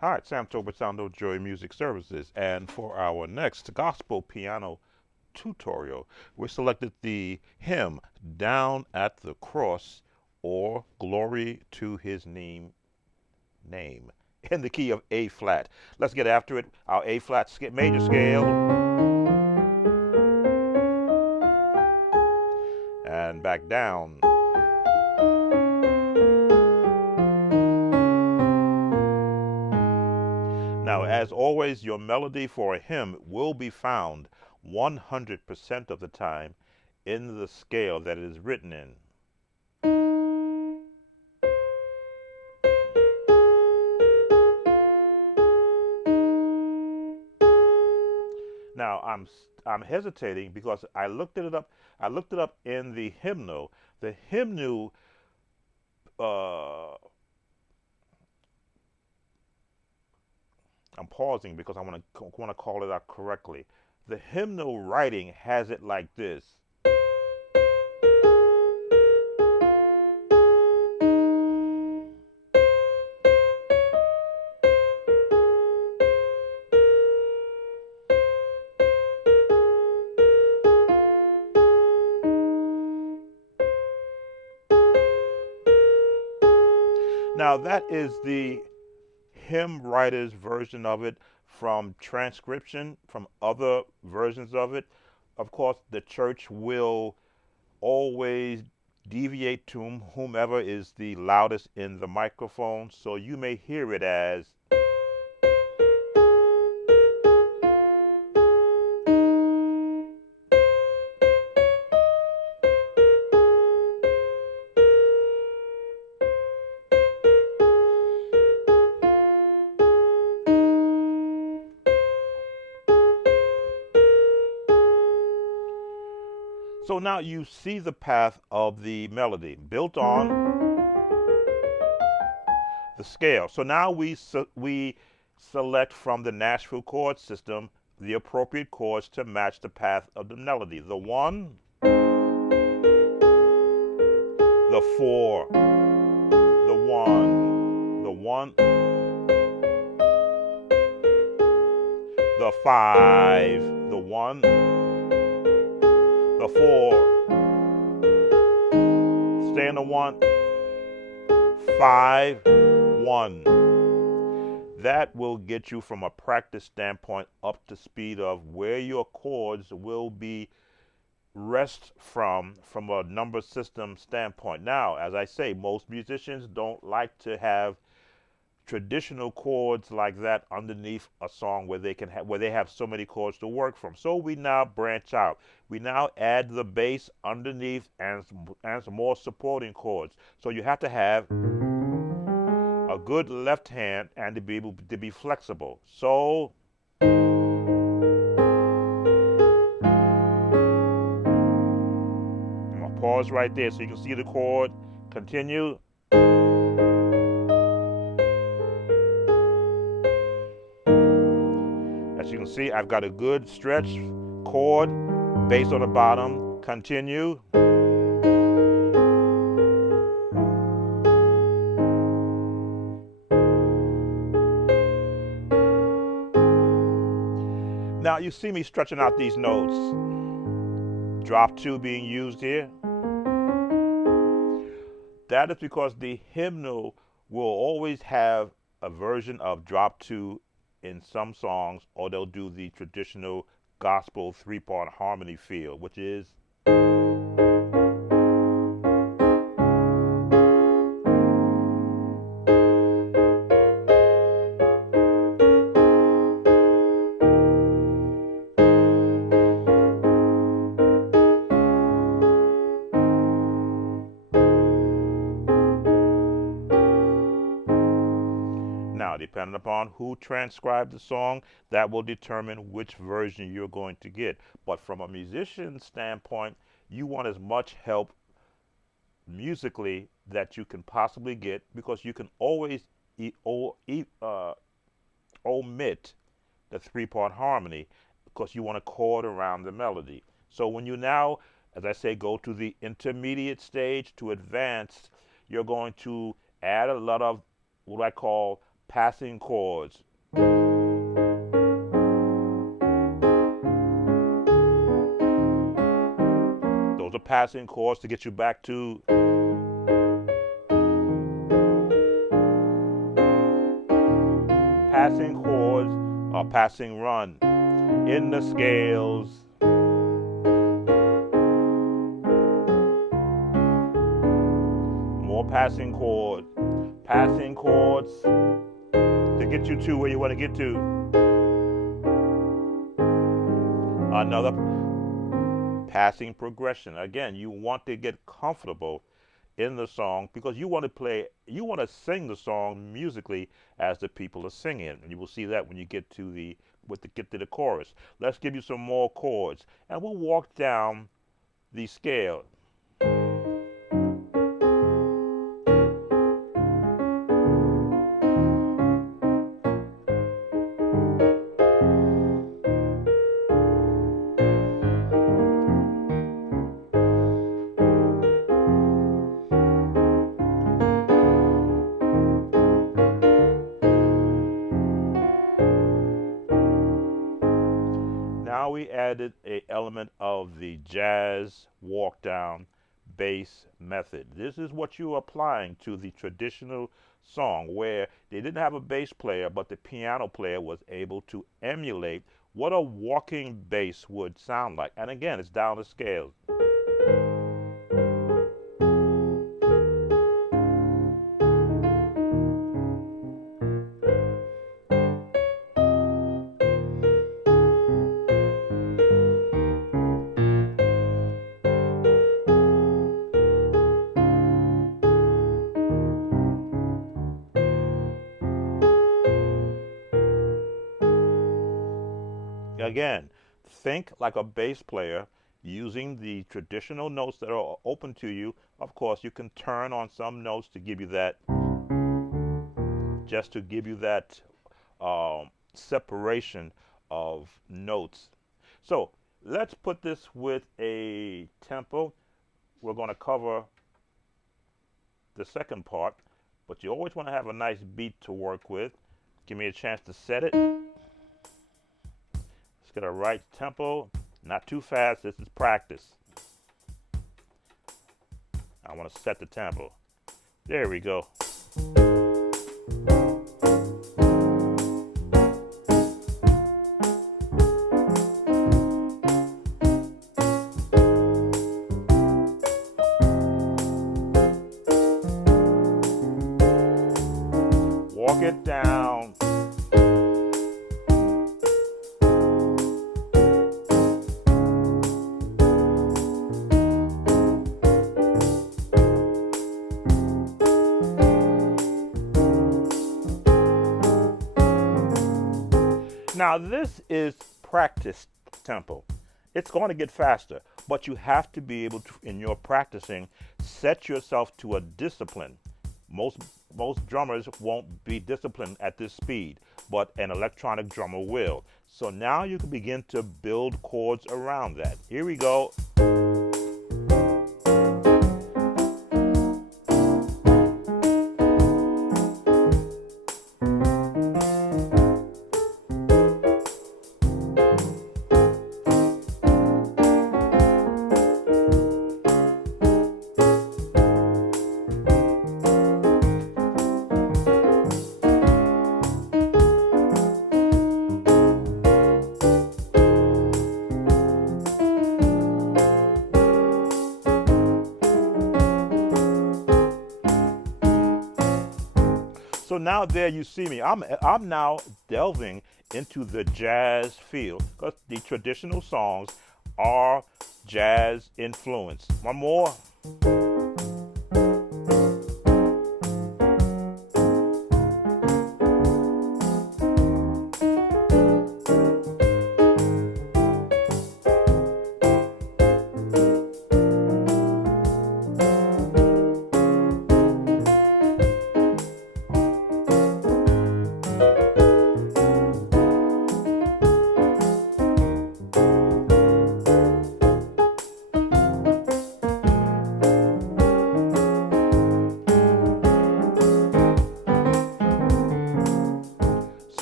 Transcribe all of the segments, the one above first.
Hi, it's Sam Tobert, Sound of Joy Music Services, and for our next gospel piano tutorial, we selected the hymn "Down at the Cross" or "Glory to His Name" in the key of A flat. Let's get after it. Our A flat major scale and back down. Now, as always, your melody for a hymn will be found 100% of the time in the scale that it is written in. Now, I'm hesitating because I looked it up. I looked it up in the hymnal. The hymnal I'm pausing because I want to call it out correctly. The hymnal writing has it like this. Now that is the hymn writer's version of it from transcription from other versions of it. Of course, the church will always deviate to whomever is the loudest in the microphone, so you may hear it as so. Now you see the path of the melody built on the scale. So now we select from the Nashville chord system the appropriate chords to match the path of the melody. The one, the four, the one, the five, the one, the four, stay in the one, five, one. That will get you from a practice standpoint up to speed of where your chords will be rest from a number system standpoint. Now, as I say, most musicians don't like to have traditional chords like that underneath a song where they have so many chords to work from. So we now branch out. We now add the bass underneath and some more supporting chords. So you have to have a good left hand and to be able to be flexible. So I'm gonna pause right there so you can see the chord. Continue. As you can see, I've got a good stretch chord, bass on the bottom. Continue. Now you see me stretching out these notes. Drop two being used here. That is because the hymnal will always have a version of drop two in some songs, or they'll do the traditional gospel three-part harmony feel, which is now, depending upon who transcribed the song, that will determine which version you're going to get. But from a musician standpoint, you want as much help musically that you can possibly get because you can always omit the three-part harmony because you want to chord around the melody. So when you now, as I say, go to the intermediate stage to advanced, you're going to add a lot of what I call passing chords. Those are passing chords to get you back to passing chords or passing run in the scales. More passing chords to get you to where you want to get to. Another passing progression. Again, you want to get comfortable in the song because you want to sing the song musically as the people are singing it. And you will see that when you get to the chorus. Let's give you some more chords and we'll walk down the scale. Now we added an element of the jazz walk down bass method. This is what you're applying to the traditional song where they didn't have a bass player, but the piano player was able to emulate what a walking bass would sound like. And again, it's down the scale. Again, think like a bass player using the traditional notes that are open to you. Of course, you can turn on some notes to give you that, just to give you that separation of notes. So let's put this with a tempo. We're going to cover the second part, but you always want to have a nice beat to work with. Give me a chance to set it. Let's get a right tempo, not too fast. This is practice. I want to set the tempo. There we go. Walk it down. Now this is practice tempo. It's going to get faster, but you have to be able to, in your practicing, set yourself to a discipline. Most drummers won't be disciplined at this speed, but an electronic drummer will. So now you can begin to build chords around that. Here we go. So now there you see me. I'm now delving into the jazz field because the traditional songs are jazz influenced. One more.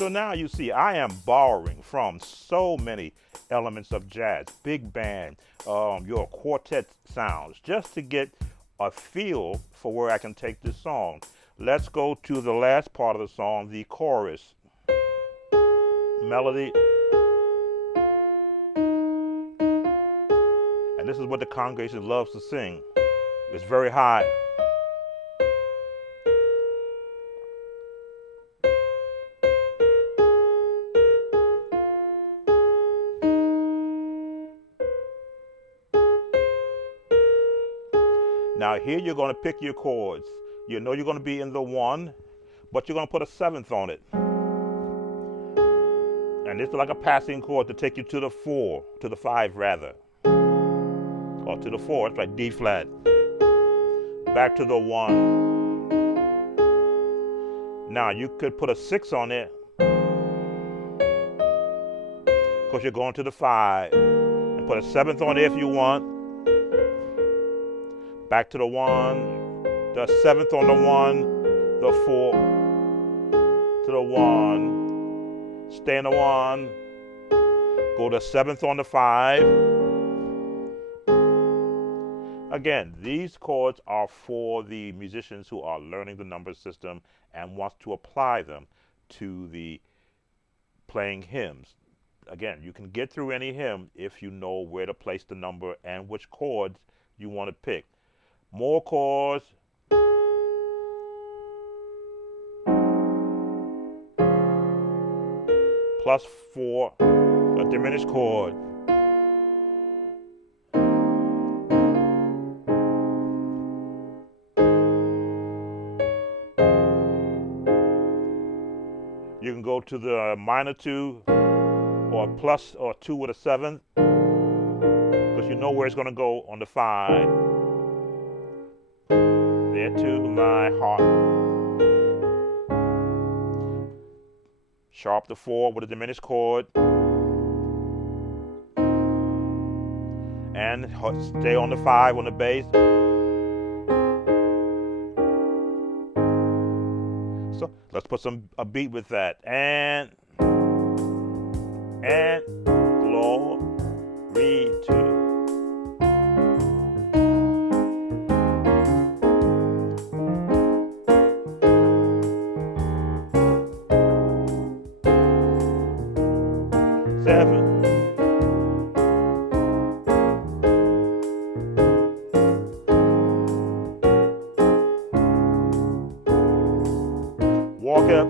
So now you see I am borrowing from so many elements of jazz, big band, your quartet sounds, just to get a feel for where I can take this song. Let's go to the last part of the song, the chorus. Melody. And this is what the congregation loves to sing. It's very high. Now here you're going to pick your chords. You know you're going to be in the 1, but you're going to put a 7th on it. And this is like a passing chord to take you to the 4, to the 5 rather. Or to the 4, it's like D flat. Back to the 1. Now you could put a 6 on it, because you're going to the 5. And put a 7th on it if you want. Back to the 1, the 7th on the 1, the 4, to the 1, stay in the 1, go to 7th on the 5. Again, these chords are for the musicians who are learning the number system and wants to apply them to the playing hymns. Again, you can get through any hymn if you know where to place the number and which chords you want to pick. More chords. Plus 4, a diminished chord. You can go to the minor 2 or plus or 2 with a 7th, because you know where it's going to go on the 5. There to my heart. Sharp the 4 with a diminished chord. And stay on the 5 on the bass. So let's put a beat with that. And glory to. Walk up.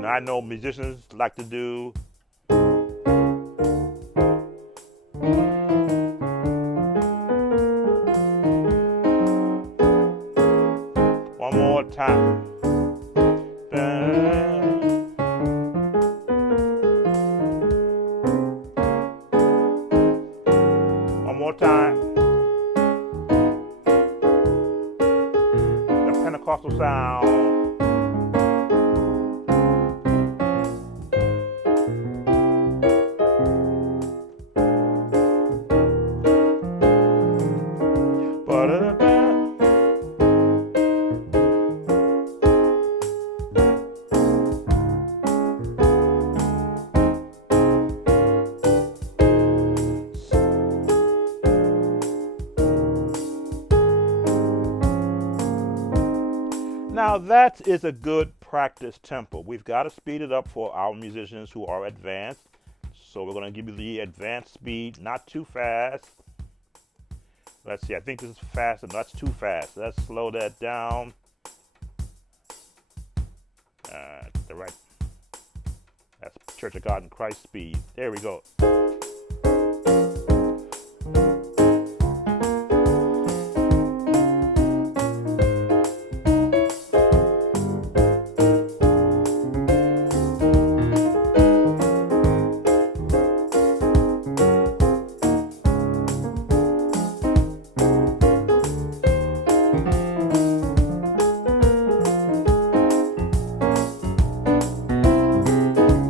Now I know musicians like to do one more time. One more time. The Pentecostal sound. Now that is a good practice tempo. We've got to speed it up for our musicians who are advanced. So we're going to give you the advanced speed, not too fast. Let's see, I think this is fast and that's too fast. Let's slow that down. That's Church of God in Christ speed. There we go.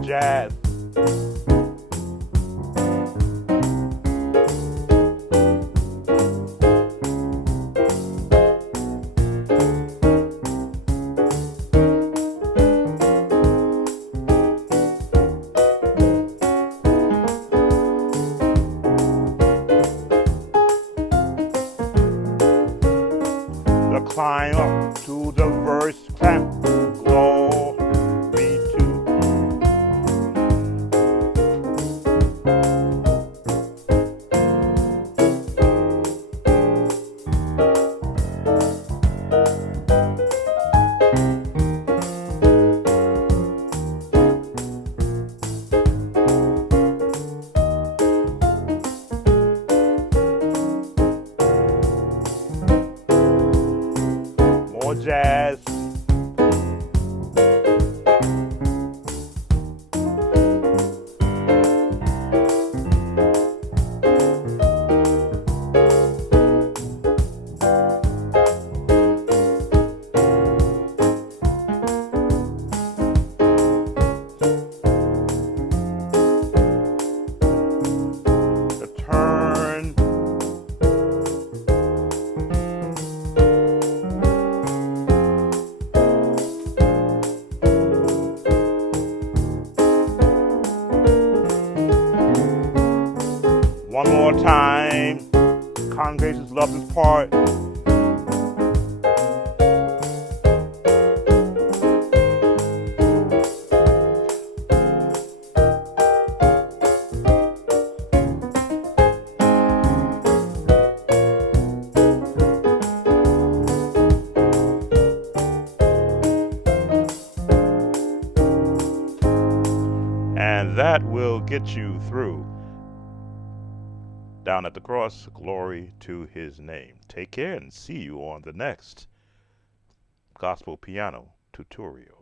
Jazz. more time. Congregations love this part. And that will get you through. Down at the cross, glory to his name. Take care and see you on the next Gospel Piano tutorial.